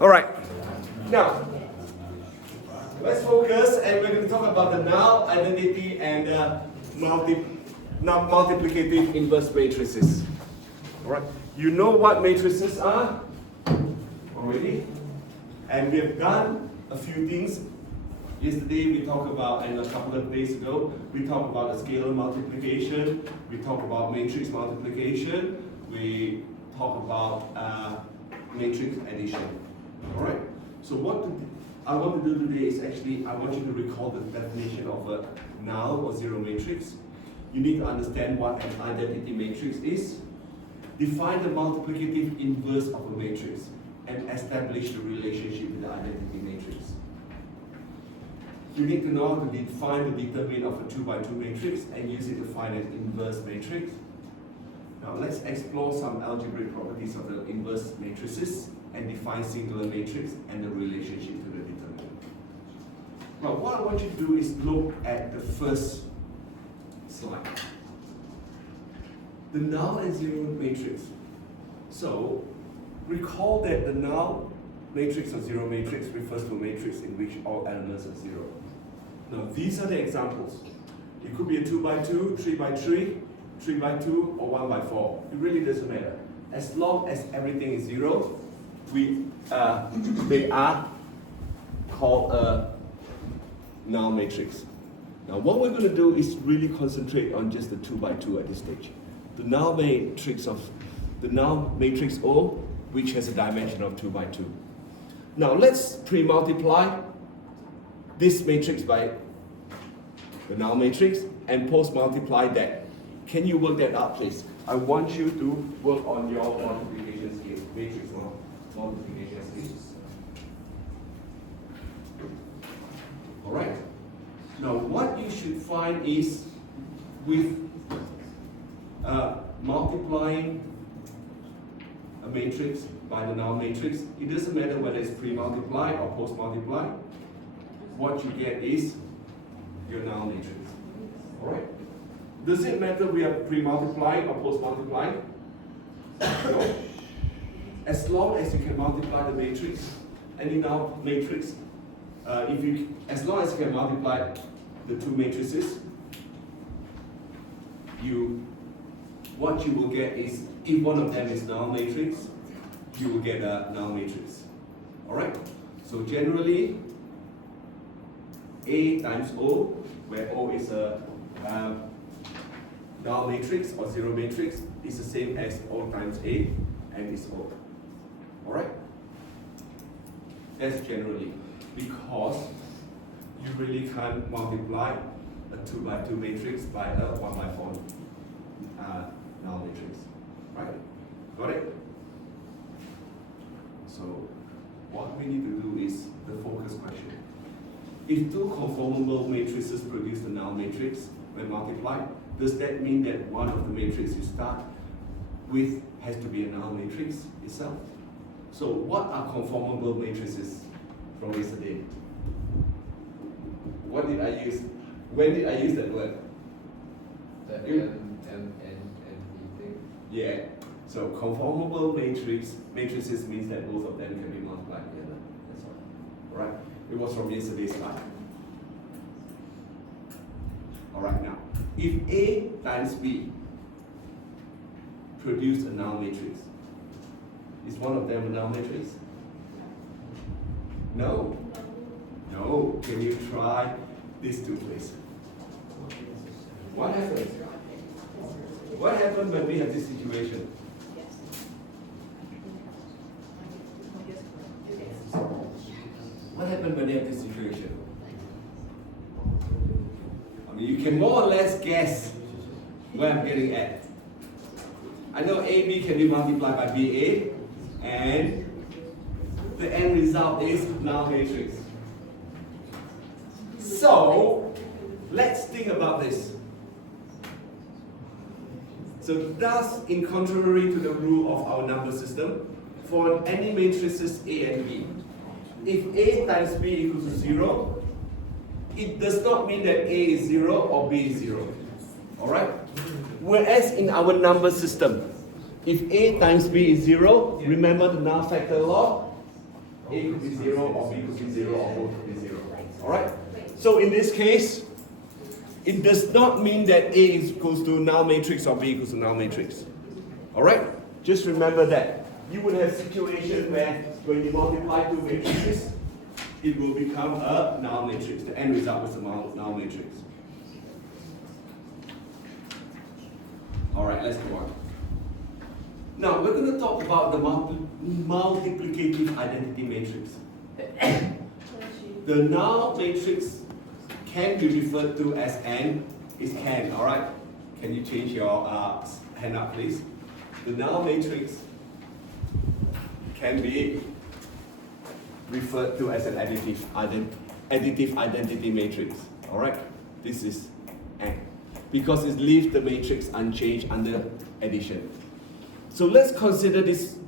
All right. Now, let's focus, and we're going to talk about the null, identity, and multiplicative inverse matrices. All right. You know what matrices are already, and we have done a few things. Yesterday we talked about, and a couple of days ago, we talked about the scalar multiplication. We talked about matrix multiplication. We talked about matrix addition. All right. So what I want to do today is actually I want you to recall the definition of a null or zero matrix. You need to understand what an identity matrix is. Define the multiplicative inverse of a matrix and establish the relationship with the identity matrix. You need to know how to define the determinant of a 2 by 2 matrix and use it to find an inverse matrix. Now let's explore some algebraic properties of the inverse matrices and define singular matrix and the relationship to the determinant. Now what I want you to do is look at the first slide. The null and zero matrix. So recall that the null matrix or zero matrix refers to a matrix in which all elements are zero. Now these are the examples. It could be a 2 by 2, 3 by 3, 3 by 2, or 1 by 4. It really doesn't matter. As long as everything is zero, they are called a null matrix. Now what we're going to do is really concentrate on just the 2 by 2 at this stage. The null matrix O, which has a dimension of 2 by 2. Now let's pre-multiply this matrix by the null matrix and post-multiply that. Can you work that out, please? I want you to work on your multiplication scheme, matrix multiplication scheme. All right. Now what you should find is with multiplying a matrix by the null matrix, it doesn't matter whether it's pre-multiply or post-multiply. What you get is your null matrix. All right. Does it matter we are pre-multiplying or post-multiplying? No. As long as you can multiply the matrix, any null matrix, as long as you can multiply the two matrices, what you will get is, if one of them is null matrix, you will get a null matrix. All right. So generally, A times O, where O is a null matrix or zero matrix, is the same as O times A, and is O. All right. That's generally because you really can't multiply a 2 by 2 matrix by a 1 by 4 null matrix. Right? Got it? So what we need to do is the focus question. If two conformable matrices produce the null matrix when multiplied, does that mean that one of the matrices you start with has to be a null matrix itself? So what are conformable matrices from yesterday? What did I use? When did I use that word? The N thing. Yeah. So conformable matrices means that both of them can be multiplied together. That's all. All right. It was from yesterday's slide. All right. Now, if A times B produce a null matrix, is one of them a null matrix? No. No. Can you try these two, please? What happens? What happens when we have this situation? What happens when they have this situation? I mean, you can more or less guess where I'm getting at. I know AB can be multiplied by BA, and the end result is null matrix. So, let's think about this. So thus, in contrary to the rule of our number system, for any matrices A and B, if A times B equals to 0, it does not mean that A is 0 or B is 0. Alright? Whereas in our number system, if A times B is 0, remember the null factor law? A could be 0 or B could be 0 or both could be 0. Alright? So in this case, it does not mean that A is equals to null matrix or B equals to null matrix. Alright? Just remember that. You will have situations where when you multiply two matrices, it will become a null matrix. The end result is a null matrix. Alright, let's go on. Now, we're going to talk about the multiplicative identity matrix. The null matrix can be referred to as N. Is can, alright? Can you change your hand up, please? The null matrix can be referred to as an additive identity matrix. Alright? This is N. Because it leaves the matrix unchanged under addition. So let's consider this.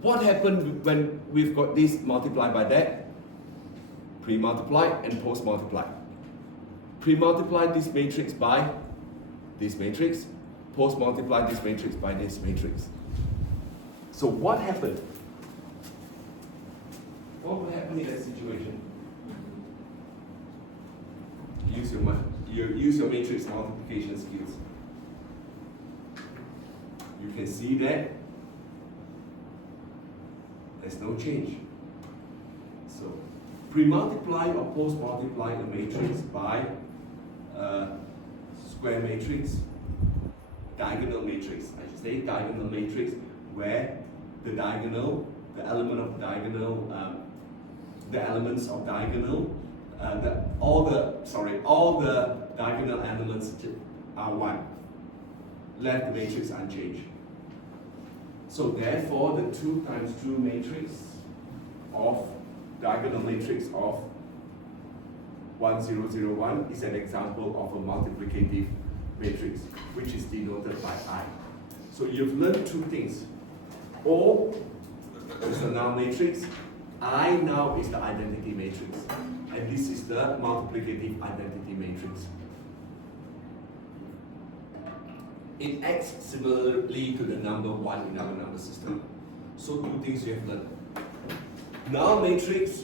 What happened when we've got this multiplied by that? Pre-multiply and post-multiply. Pre-multiply this matrix by this matrix. Post-multiply this matrix by this matrix. So what happened? What would happen in that situation? Use your matrix multiplication skills. You can see that there's no change. So pre-multiply or post-multiply a matrix by a square matrix, diagonal matrix. I should say diagonal matrix, where the diagonal, the element of diagonal, the elements of diagonal, all the diagonal elements are 1. Left the matrix unchanged. So therefore, the 2 times 2 matrix of diagonal matrix of 1, 0, 0, 1 is an example of a multiplicative matrix, which is denoted by I. So you've learned 2 things. O is the null matrix. I now is the identity matrix. And this is the multiplicative identity matrix. It acts similarly to the number 1 in our number system. So 2 things you have learned. Null matrix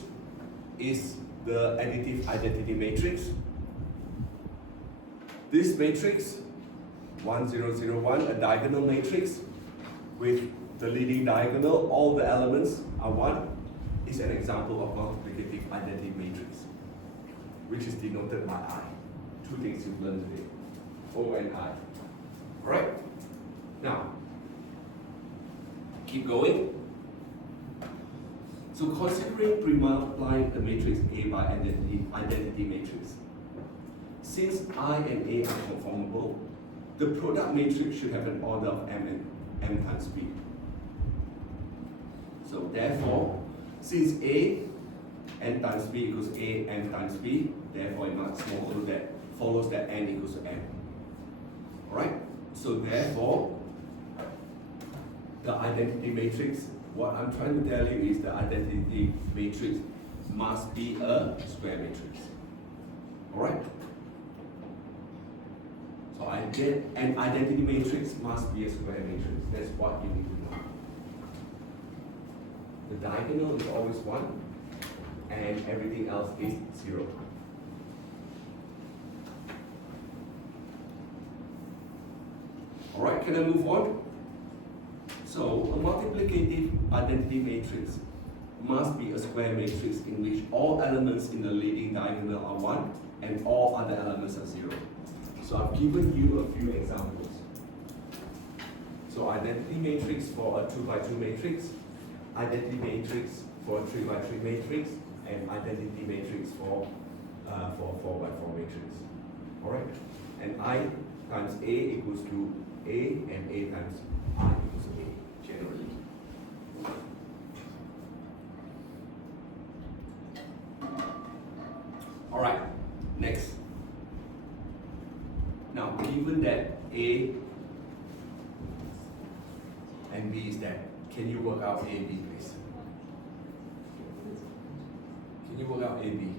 is the additive identity matrix. This matrix, 1, 0, 0, 1, a diagonal matrix with the leading diagonal, all the elements are 1, is an example of multiplicative identity matrix, which is denoted by I. 2 things you've learned today, O and I. Alright? Now, keep going. So considering pre-multiplying the matrix A by identity matrix, since I and A are conformable, the product matrix should have an order of m times b. So therefore, since A n times b equals A n times b, therefore it must follows that n equals to m. Alright? So therefore, the identity matrix, what I'm trying to tell you is the identity matrix must be a square matrix. Alright? So I get an identity matrix must be a square matrix. That's what you need to know. The diagonal is always 1 and everything else is 0. Alright, can I move on? So, a multiplicative identity matrix must be a square matrix in which all elements in the leading diagonal are 1 and all other elements are 0. So I've given you a few examples. So identity matrix for a 2 by 2 matrix, identity matrix for a 3 by 3 matrix, and identity matrix for a 4 by 4 matrix. Alright? And I times A equals to A, and A times I equals to A, generally. Alright, next. Now, given that A and B is that, can you work out A, B, please? Can you work out A, B?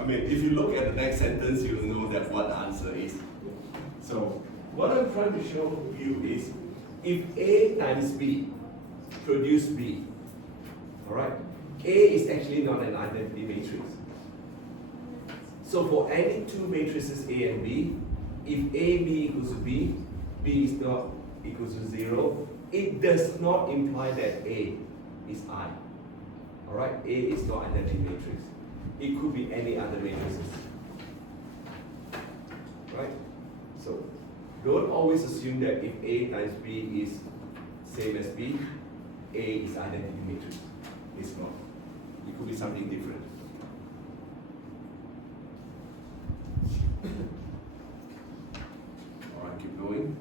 I mean, if you look at the next sentence, you'll know that what the answer is. So, what I'm trying to show you is, if A times B produce B, alright, A is actually not an identity matrix. So for any two matrices A and B, if AB equals to B, B is not equals to 0, it does not imply that A is I. Alright, A is not identity matrix. It could be any other matrices. Right? So don't always assume that if A times B is same as B, A is identity matrix. It's not. It could be something different. Alright, keep going.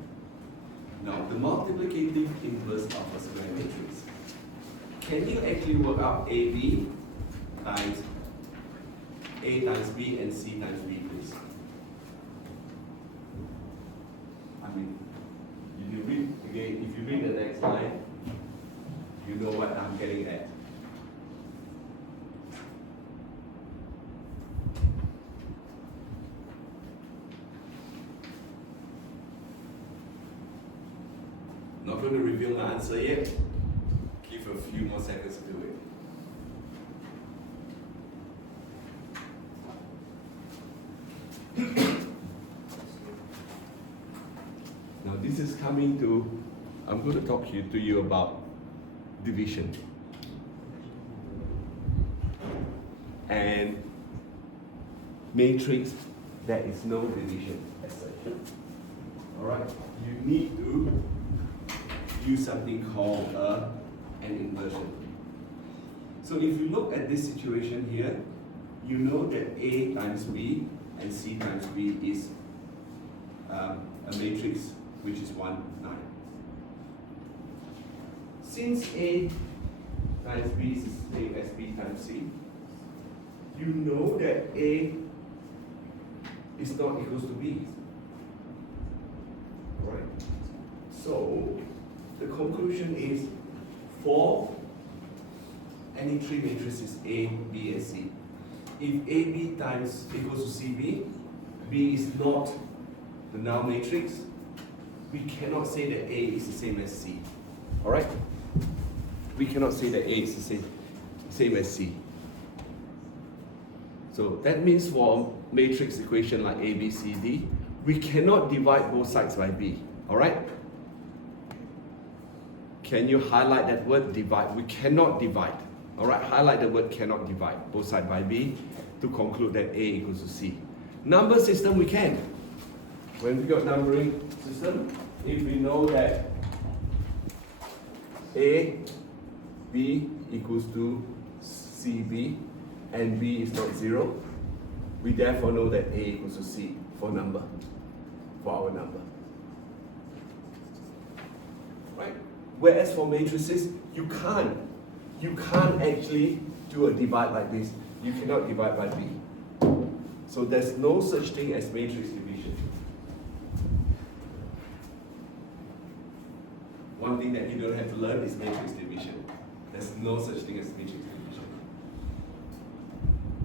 Now, the multiplicative inverse of a square matrix. Can you actually work out AB times A times B and C times B, please? I mean, if you read again, if you read the next line, you know what I'm getting at. Not going to reveal the answer yet. Give a few more seconds to do it. Now this is coming to, I'm going to talk to you about division. And matrix, there is no division as such. Alright, you need to use something called an inversion. So if you look at this situation here, you know that A times B and C times B is a matrix which is 1, 9. Since A times B is the same as B times C, you know that A is not equals to B. Alright? So the conclusion is for any three matrices A, B, and C, if AB times equals to CB, B is not the null matrix, we cannot say that A is the same as C. Alright? We cannot say that A is the same as C. So that means for a matrix equation like A, B, C, D, we cannot divide both sides by B. Alright? Can you highlight that word divide? We cannot divide. Alright, highlight the word cannot divide, both sides by B, to conclude that A equals to C. Number system we can. When we got numbering system, if we know that A, B equals to CB, and B is not 0, we therefore know that A equals to C for number, for our number. Right? Whereas for matrices, you can't actually do a divide like this. You cannot divide by B. So there's no such thing as matrix division. One thing that you don't have to learn is matrix division. There's no such thing as matrix division.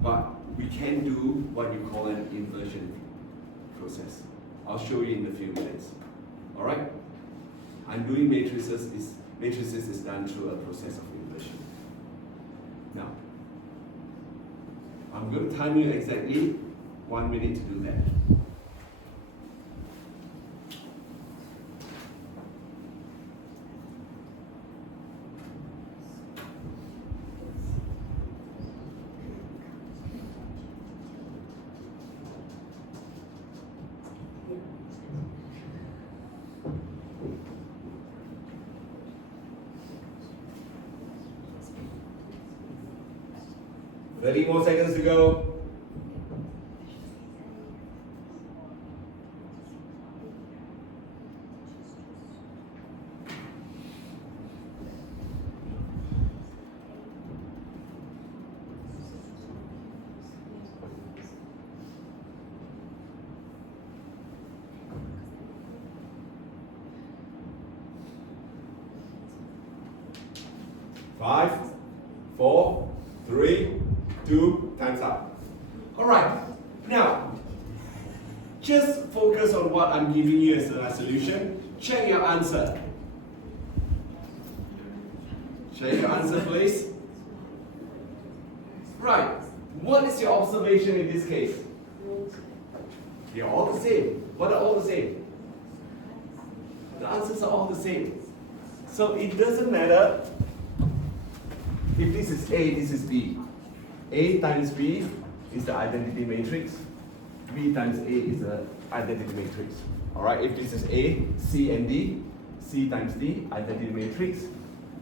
But we can do what you call an inversion process. I'll show you in a few minutes. Alright? I'm doing matrices is done through a process of inversion. Now, I'm going to time you exactly 1 minute to do that. Thirty more seconds to go. Five, four, three, 2, time's up. Alright, now, just focus on what I'm giving you as a solution. Check your answer. Check your answer, please. Right, what is your observation in this case? They're all the same. What are all the same? The answers are all the same. So it doesn't matter if this is A, this is B. A times B is the identity matrix. B times A is the identity matrix. Alright, if this is A, C and D, C times D, identity matrix.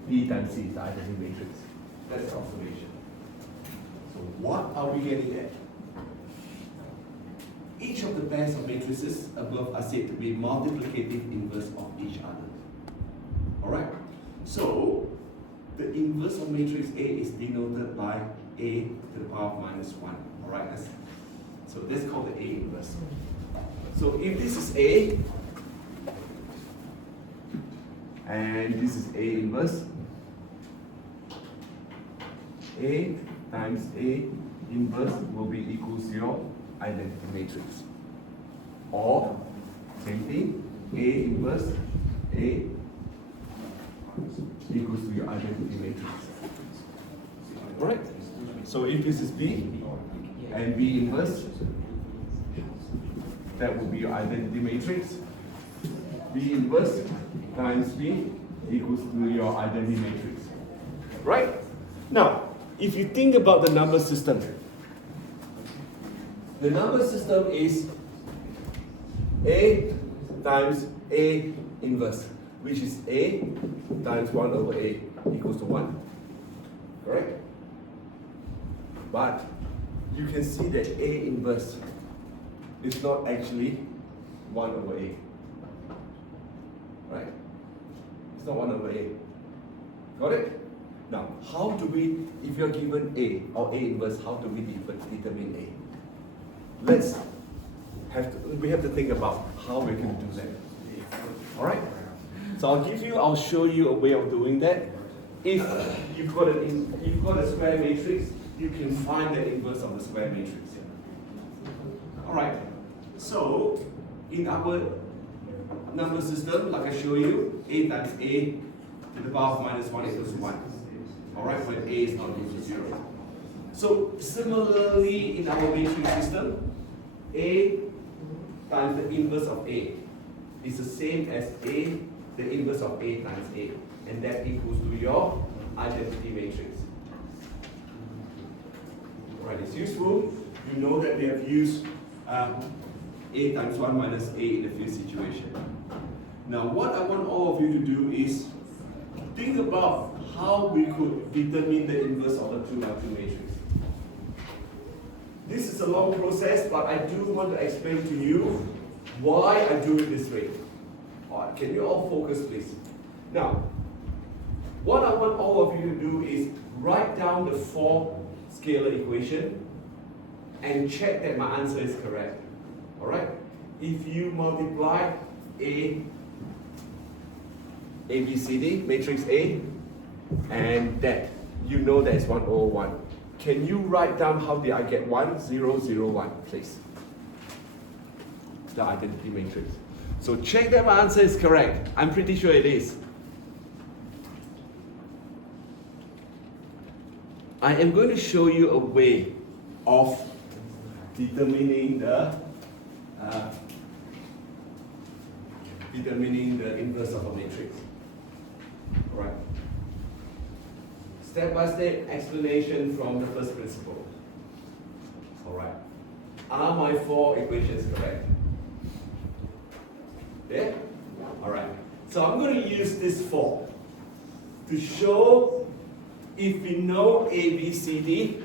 D times C is the identity matrix. That's the observation. So what are we getting at? Each of the pairs of matrices above are said to be multiplicative inverse of each other. Alright? So, the inverse of matrix A is denoted by A to the power of minus 1. Alright? So that's called the A inverse. So if this is A, and this is A inverse, A times A inverse will be equals to your identity matrix. Or, same thing, A inverse A equals to your identity matrix. Alright? So if this is B and B inverse, that will be your identity matrix. B inverse times B equals to your identity matrix. Right? Now, if you think about the number system, the number system is A times A inverse, which is A times 1 over A equals to 1. Correct? But you can see that A inverse is not actually 1 over A. Right? It's not 1 over A. Got it? Now, how do we, if you're given A or A inverse, how do we determine A? We have to think about how we can do that. Alright? So I'll show you a way of doing that. If you've got a square matrix, you can find the inverse of the square matrix. Alright. So in our number system, like I show you, A times A to the power of minus 1 equals 1. Alright, when A is not equal to 0. So similarly in our matrix system, A times the inverse of A is the same as A, the inverse of A times A. And that equals to your identity matrix. Alright, it's useful. You know that we have used A times 1 minus A in the field situation. Now what I want all of you to do is think about how we could determine the inverse of the 2x2 matrix. This is a long process, but I do want to explain to you why I do it this way. Alright, can you all focus please? Now, what I want all of you to do is write down the 4 scalar equation and check that my answer is correct. Alright? If you multiply A, B, C, D, matrix A, and that, you know that it's 1 over 1. Can you write down how did I get 1, 0, 0, 1, please? The identity matrix. So check that my answer is correct. I'm pretty sure it is. I am going to show you a way of determining the inverse of a matrix. Alright. Step-by-step explanation from the first principle. Alright. Are my 4 equations correct? Yeah? Alright. So I'm going to use this 4 to show if we know A, B, C, D,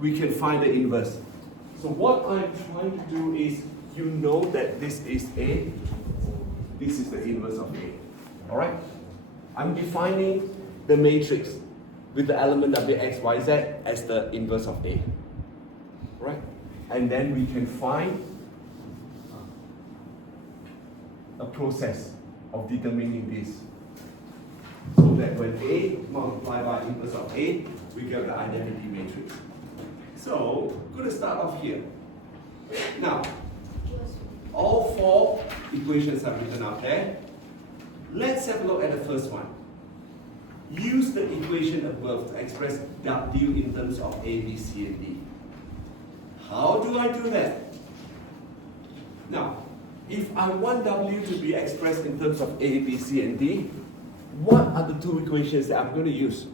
we can find the inverse. So what I'm trying to do is, you know that this is A, this is the inverse of A. Alright? I'm defining the matrix with the element W, X, Y, Z as the inverse of A. Right? And then we can find a process of determining this. So that when A multiplied by inverse of A, we get the identity matrix. So, I'm going to start off here. Now, all four equations are written out there. Let's have a look at the first one. Use the equation above to express W in terms of A, B, C, and D. How do I do that? Now, if I want W to be expressed in terms of A, B, C, and D, what are the two equations that I'm going to use?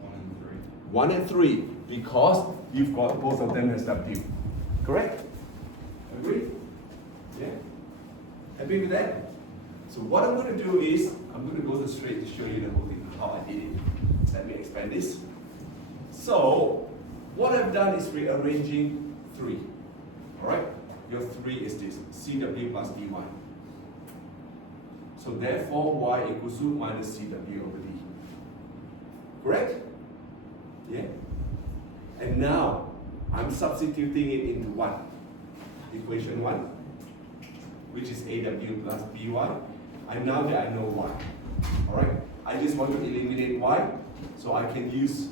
1 and 3. 1 and 3, because you've got both of them as W. Correct? Agree? Yeah? Happy with that? So what I'm going to do is, I'm going to go straight to show you the whole thing, how I did it. Let me expand this. So, what I've done is rearranging 3. Alright? Your 3 is this, CW plus DY. So therefore, Y equals to minus CW over D. Correct? Yeah? And now, I'm substituting it into 1. Equation 1, which is AW plus BY. And now that I know Y. Alright? I just want to eliminate Y, so I can use,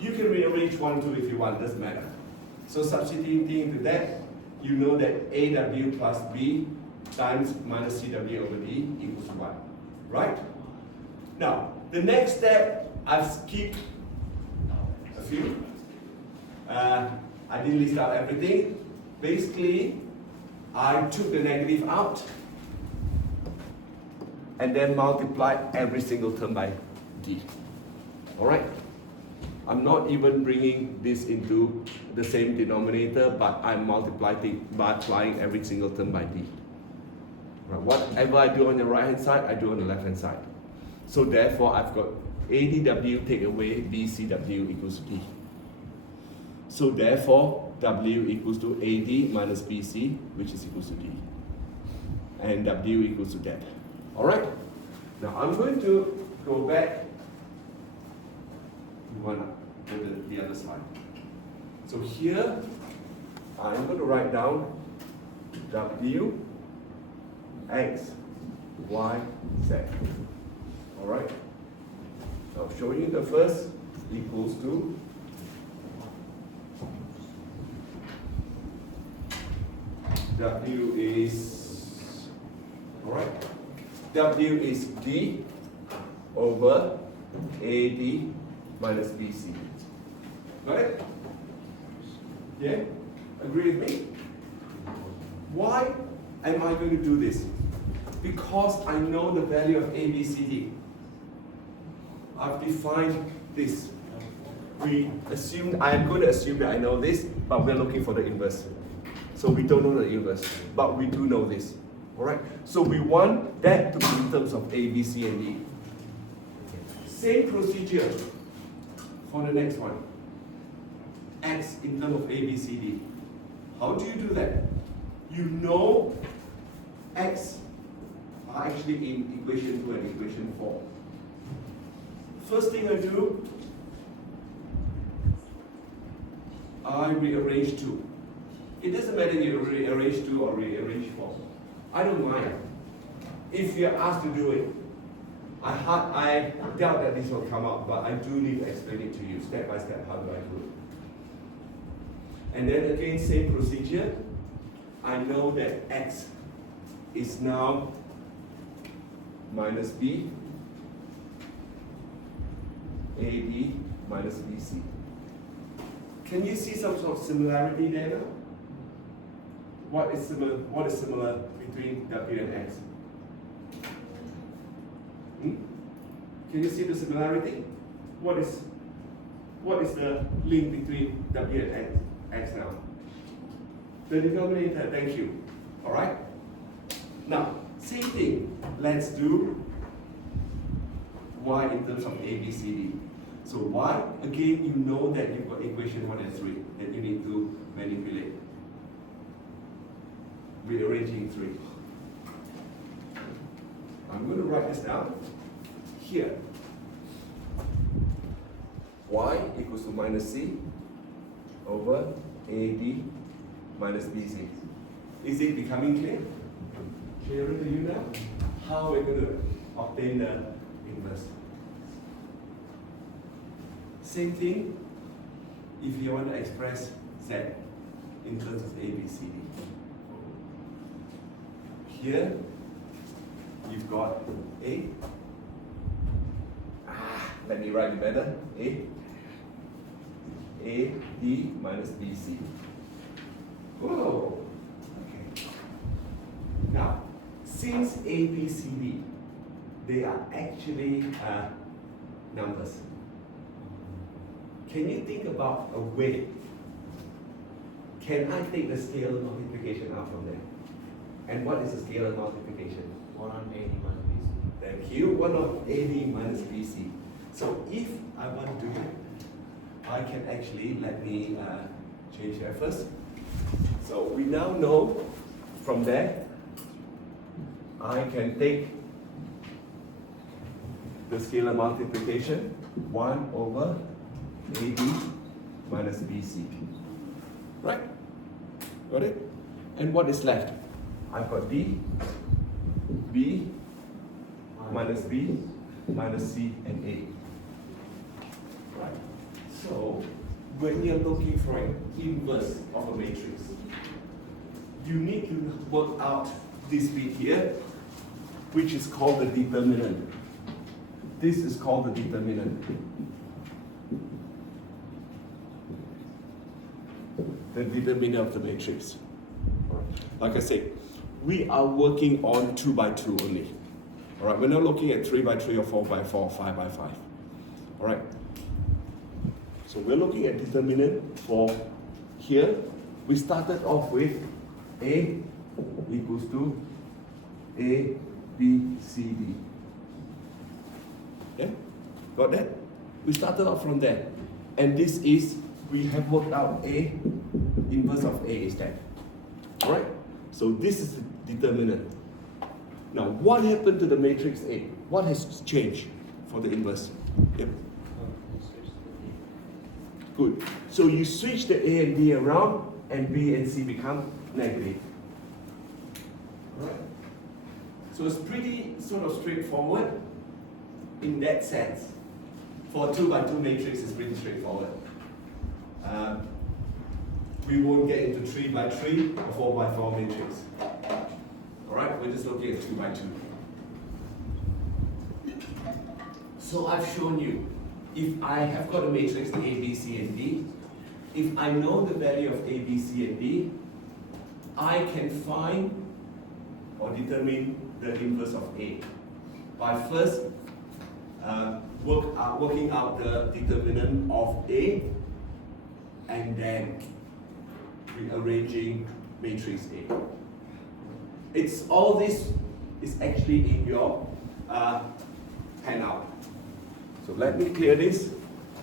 you can rearrange 1, 2 if you want, doesn't matter. So substituting into that, you know that AW plus B times minus CW over D equals 1. Right? Now, the next step, I've skipped a few. I didn't list out everything. Basically, I took the negative out and then multiplied every single term by D. Alright? I'm not even bringing this into the same denominator, but I'm multiplying every single term by D. Right? Whatever I do on the right hand side, I do on the left hand side. So therefore, I've got ADW take away BCW equals to D. So therefore, W equals to AD minus BC, which is equals to D. And W equals to that. Alright? Now I'm going to go back to the other slide. So here, I'm going to write down W, X, Y, Z. Alright? Now showing you the first equals to W is, alright, W is D over AD minus BC. Got it? Yeah? Agree with me? Why am I going to do this? Because I know the value of A, B, C, D. I've defined this. I'm going to assume that I know this, but we're looking for the inverse. So we don't know the inverse, but we do know this. Alright? So we want that to be in terms of A, B, C, and D. Same procedure for the next one. X in terms of A, B, C, D. How do you do that? You know X are actually in equation 2 and equation 4. First thing I do, I rearrange 2. It doesn't matter if you rearrange 2 or rearrange 4. I don't mind. If you're asked to do it, I doubt that this will come out, but I do need to explain it to you step by step. How do I do it? And then again, same procedure. I know that X is now minus B, AD minus BC. Can you see some sort of similarity there now? What is similar between W and X? Can you see the similarity? What is the link between W and X now? The denominator, thank you. Alright? Now, same thing. Let's do Y in terms of A, B, C, D. So Y, again, you know that you've got equation 1 and 3 that you need to manipulate. Rearranging 3. I'm going to write this down here. Y equals to minus C over AD minus BC. Is it becoming clear? Clearer to you now? How are we going to obtain the inverse? Same thing. if you want to express Z in terms of A, B, C, D. Here, you've got A. Let me write it better. A, D minus B, C. Whoa. Okay. Now, since A, B, C, D, they are actually numbers. Can you think about a way? Can I take the scalar multiplication out from there? And what is the scalar multiplication? 1 on AD minus BC. Thank you. 1 of AD minus BC. So if I want to do it, I can actually, let me change here first. So we now know from there, I can take the scalar multiplication 1 over AD minus BC. Right? Got it? And what is left? I've got D, B, minus B, minus C, and A. Right? So, when you're looking for an inverse of a matrix, you need to work out this bit here, which is called the determinant. This is called the determinant. The determinant of the matrix. Like I said, we are working on 2 by 2 only. All right, we're not looking at 3 by 3 or 4 by 4 or 5 by 5. All right. So we're looking at determinant for here. We started off with A equals to A, B, C, D. Yeah? Got that? We started off from there. And this is, we have worked out A, inverse of A is that. Alright? So this is the determinant. Now, what happened to the matrix A? What has changed for the inverse? Yep. Good. So you switch the A and B around, and B and C become negative. Alright? So it's pretty sort of straightforward in that sense. For a 2 by 2 matrix, it's pretty straightforward. We won't get into 3 by 3 or 4 by 4 matrix. Alright, we're just looking at 2 by 2. So I've shown you, if I have got a matrix A, B, C, and D, if I know the value of A, B, C, and D, I can find or determine the inverse of A by first working out the determinant of A and then rearranging matrix A. It's all this is actually in your handout. So let me clear this.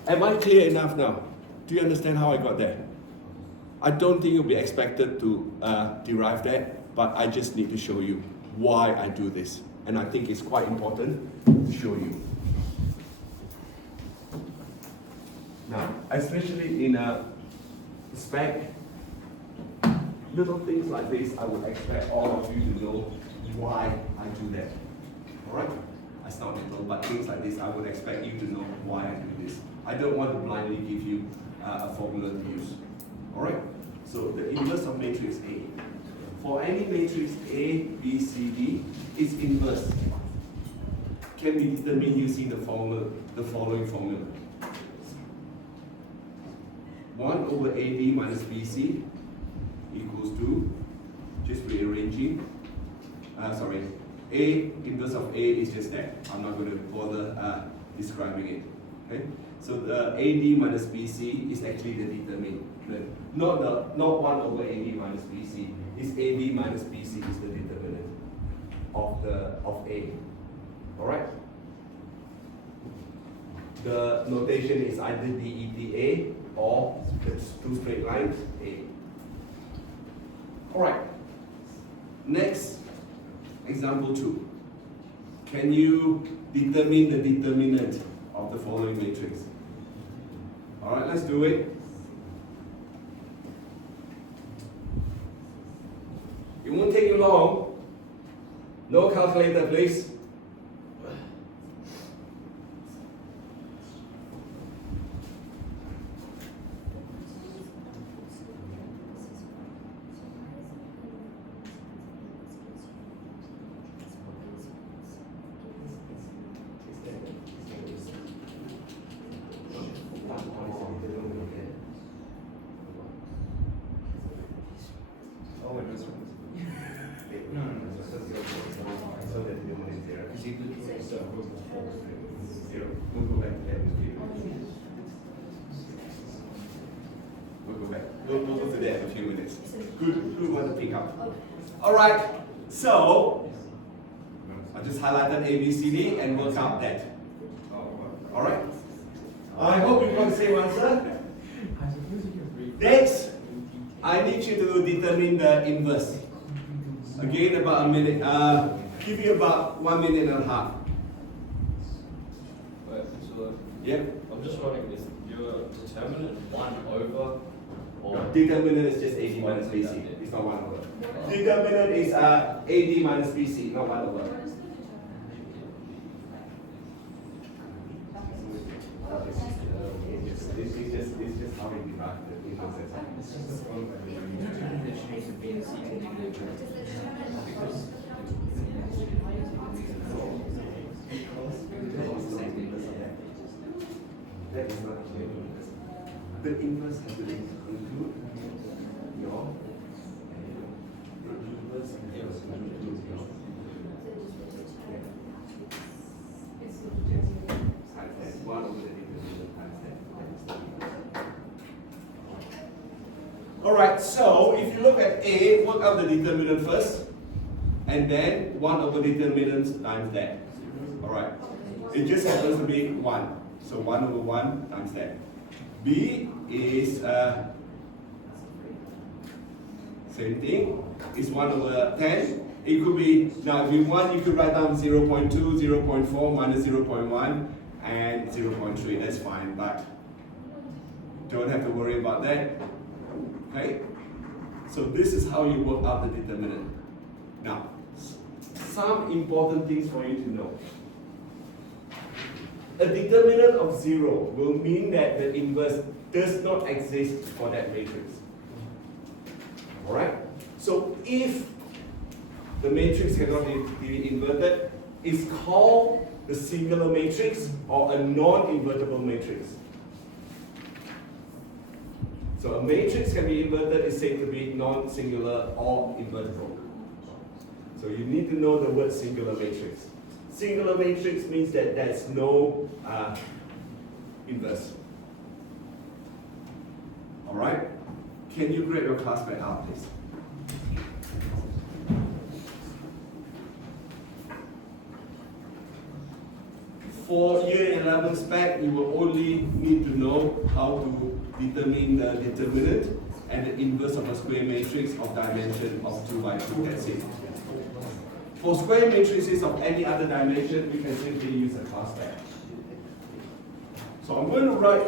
Am I clear enough now? Do you understand how I got there? I don't think you'll be expected to derive that, but I just need to show you why I do this. And I think it's quite important to show you. Now, especially in a spec, little things like this, I would expect all of you to know why I do that. Alright? That's not little, but things like this, I would expect you to know why I do this. I don't want to blindly give you a formula to use. Alright? So the inverse of matrix A. For any matrix A, B, C, D, its inverse can be determined using the following formula. 1 over AD minus BC equals to, just rearranging, A inverse of A is just that. I'm not going to bother describing it. Okay? So the AD minus BC is actually the determinant. Not 1 over AD minus BC. It's AD minus BC is the determinant of A. Alright? The notation is either DETA or the 2 straight lines A. Alright. Next, example 2. Can you determine the determinant of the following matrix? Alright, let's do it. It won't take you long. No calculator, please. 0. We'll go back to that. We'll go back. We'll go to that in a few minutes. Good one to pick up. All right. So I just highlighted A, B, C, D and work out that. All right. I hope you got the same answer. Next, I need you to determine the inverse. Again, about a minute. Give you about 1 minute and a half. Wait, so Yeah. I'm just wondering, is your determinant 1 over or Determinant is just AD minus BC. It's not 1 over. Determinant is AD minus BC, not 1 over. It's just how we derive the inverse. That is not clear. The inverse has to include your inverse includes your times that 1 over the determinant times that. Alright, so if you look at A, work out the determinant first, and then 1 over determinant times that. Alright, it just happens to be 1. So 1 over 1 times that. B is same thing. It's 1 over 10. It could be, now if you want, you could write down 0.2, 0.4, minus 0.1, and 0.3. That's fine, but don't have to worry about that. Okay? So this is how you work out the determinant. Now, some important things for you to know. A determinant of 0 will mean that the inverse does not exist for that matrix. Alright? So if the matrix cannot be inverted, it's called the singular matrix or a non-invertible matrix. So a matrix can be inverted is said to be non-singular or invertible. So you need to know the word singular matrix. Singular matrix means that there's no inverse. Alright? Can you grab your class back out, please? For year 11 spec, you will only need to know how to determine the determinant and the inverse of a square matrix of dimension of 2 by 2. That's it. For square matrices of any other dimension, we can simply use a class spec. So I'm going to write,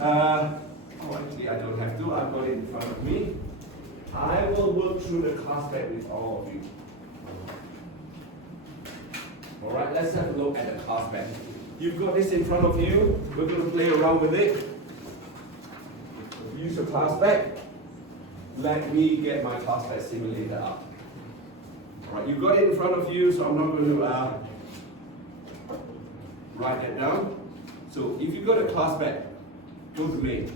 actually I don't have to, I've got it in front of me. I will work through the class spec with all of you. Alright, let's have a look at the class spec. You've got this in front of you, we're going to play around with it. Use your class spec. Let me get my class spec simulator up. Alright, you've got it in front of you, so I'm not going to write that down. So if you've got a class spec, go to main.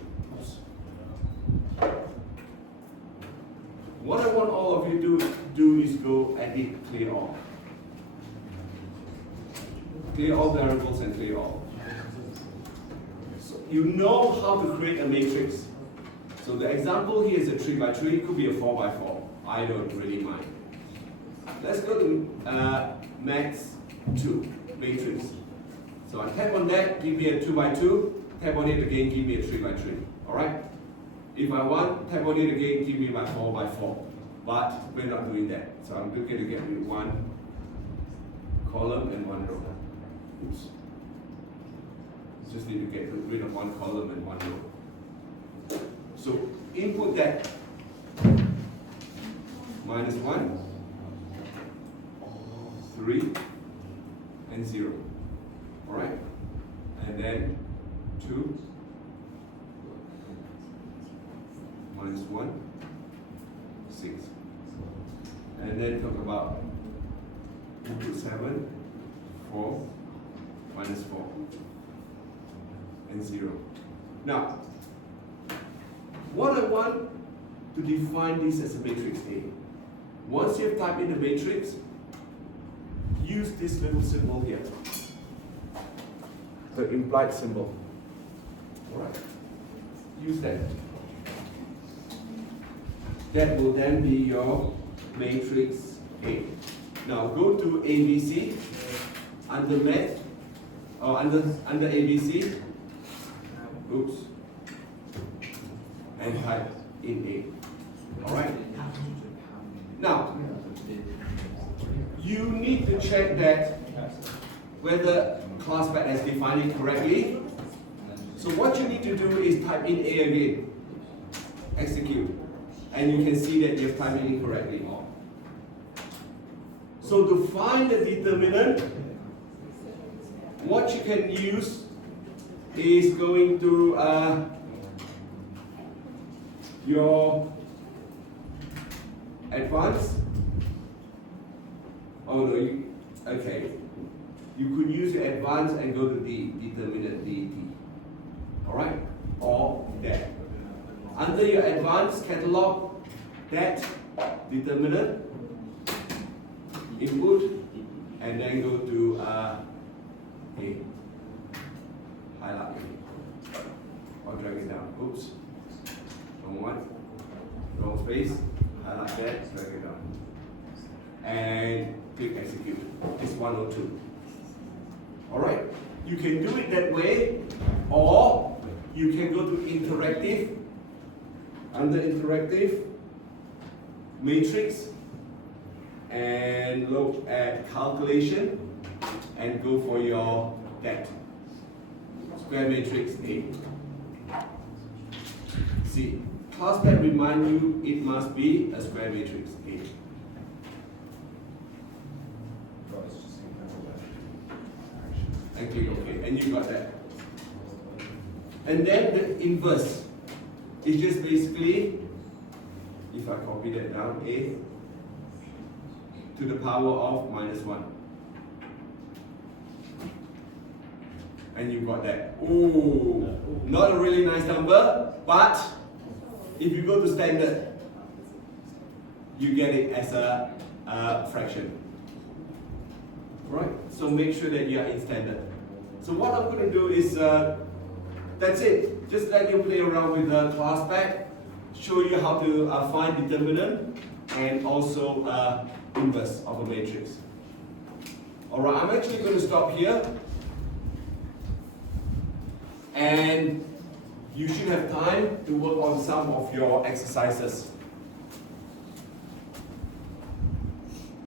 What I want all of you to do is go edit clear all. Clear all variables and clear all. So you know how to create a matrix. So the example here is a 3 by 3, it could be a 4 by 4. I don't really mind. Let's go to max 2 matrix. So I tap on that, give me a 2 by 2. Tap on it again, give me a 3 by 3. Alright? If I want, tap on it again, give me my 4 by 4. But we're not doing that. So I'm going to get rid of 1 column and 1 row. Oops. Just need to get rid of 1 column and 1 row. So input that minus 1, 3, and 0. Alright? And then 2, minus 1, 6. And then talk about input 7, 4, minus 4, and 0. Now, what I want to define this as a matrix A. Once you've typed in the matrix, use this little symbol here. the implied symbol. Alright, use that. That will then be your matrix A. Now go to ABC, under math, or under ABC, oops, and type in A. Alright? Now, you need to check that whether ClassPad has defined it correctly. So what you need to do is type in A again, execute, and you can see that you've typed it in correctly. So to find the determinant, what you can use is going to your advanced. Oh no, okay. You could use your advanced and go to the determinant DT. Alright? Or that. Under your advanced catalog, that determinant, input, and then go to A. Highlight A. Or drag it down. Oops. Wrong one. Wrong space. Highlight that, drag it down. And click execute. It's 102. Alright? You can do it that way, or you can go to interactive. Under interactive, matrix, and look at calculation, and go for your that. Square matrix A. See, ClassPad remind you it must be a square matrix A. And click OK, and you got that. And then the inverse is just basically, if I copy that down, A to the power of -1. And you got that. Ooh, not a really nice number, but if you go to standard, you get it as a fraction. Right? So make sure that you are in standard. So what I'm going to do is, that's it. Just let you play around with the ClassPad, show you how to find determinant and also inverse of a matrix. Alright, I'm actually going to stop here. And you should have time to work on some of your exercises.